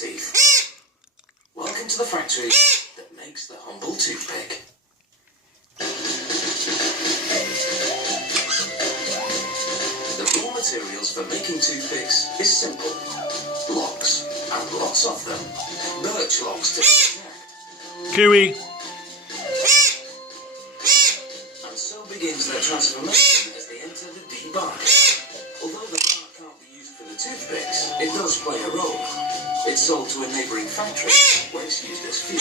teeth. Welcome to the factory that makes the humble toothpick. The raw materials for making toothpicks is simple. Logs, and lots of them. Birch logs to be exact. Chewy. And so begins their transformation as they enter the debark. Although the bark can't be used for the toothpicks, it does play a role. It's sold to a neighbouring factory where it's used as fuel.